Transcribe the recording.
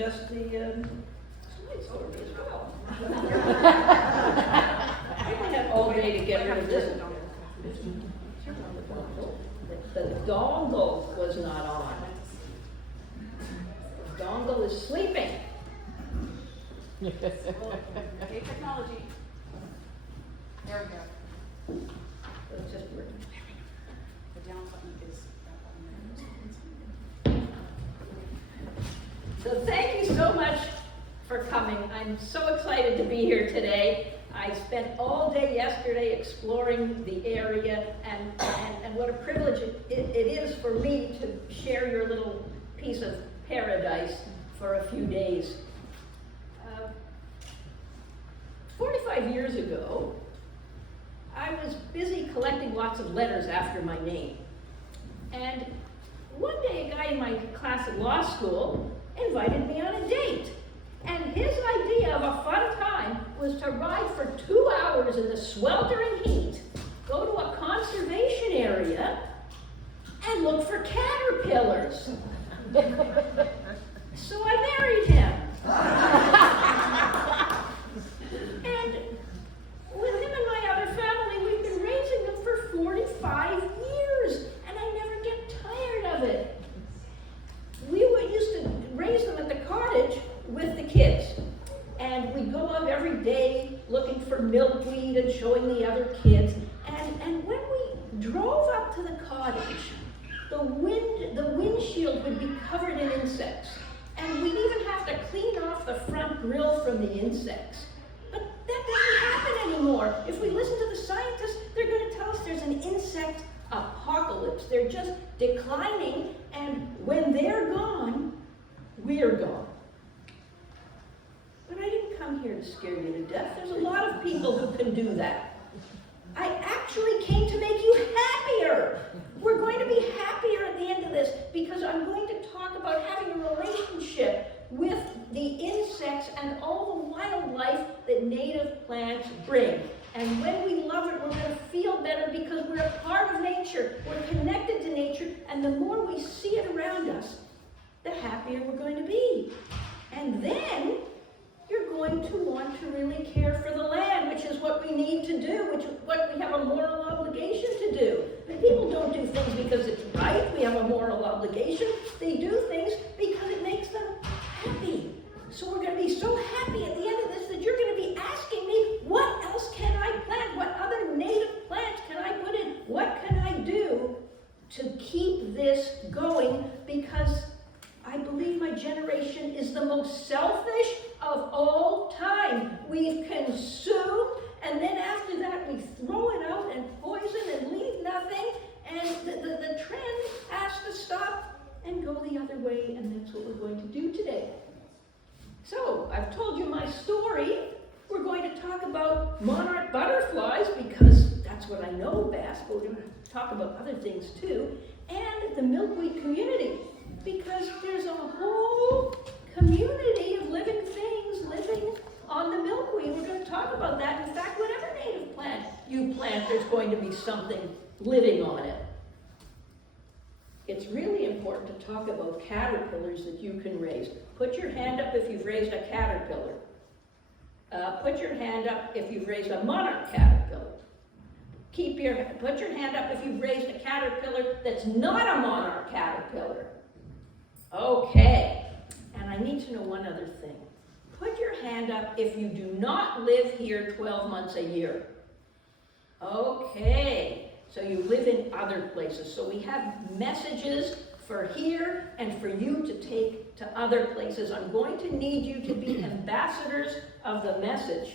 adjust the slides for me as well. I don't have all day to get rid of this. The dongle was not on. The dongle is sleeping. Okay, technology. There we go. It's just working. The down button is that button there. So thank you so much for coming. I'm so excited to be here today. I spent all day yesterday exploring the area, and what a privilege it is for me to share your little piece of paradise for a few days. 45 years ago, I was busy collecting lots of letters after my name. And one day a guy in my class at law school invited me on a date. And his idea of a fun time was to ride for 2 hours in the sweltering heat, go to a conservation area, and look for caterpillars. So I married him. And with him and my other family, we've been raising them for 45 years, and I never get tired of it. We used to raise them at the cottage with the kids, and we'd go out every day looking for milkweed and showing the other kids. And when we drove up to the cottage, the windshield would be covered in insects, and we'd even have to clean off the front grill from the insects. But that doesn't happen anymore. If we listen to the scientists, they're going to tell us there's an insect apocalypse. They're just declining, and when they're gone, we're gone. But I didn't come here to scare you to death. There's a lot of people who can do that. I actually came to make you happier. We're going to be happier at the end of this because I'm going to talk about having a relationship with the insects and all the wildlife that native plants bring. And when we love it, we're going to feel better because we're a part of nature. We're connected to nature, and the more we see it around us, the happier we're going to be. And then you're going to want to really care for the land, which is what we need to do, which is what we have a moral obligation to do. But people don't do things because it's right. We have a moral obligation. They do things because it makes them happy. So we're going to be so happy at the end of this that you're going to be asking me, what else can I plant? What other native plants can I put in? What can I do to keep this going? Because I believe my generation is the most selfish of all time. We've consumed, and then after that we throw it out and poison and leave nothing, and the trend has to stop and go the other way, and that's what we're going to do today. So, I've told you my story. We're going to talk about monarch butterflies because that's what I know best, but we're going to talk about other things too, and the milkweed community, because there's a whole community of living things living on the milkweed. We're going to talk about that. In fact, whatever native plant you plant, there's going to be something living on it. It's really important to talk about caterpillars that you can raise. Put your hand up if you've raised a caterpillar. Put your hand up if you've raised a monarch caterpillar. Put your hand up if you've raised a caterpillar that's not a monarch caterpillar. Okay, and I need to know one other thing. Put your hand up if you do not live here 12 months a year. Okay, so you live in other places. So we have messages for here and for you to take to other places. I'm going to need you to be ambassadors of the message.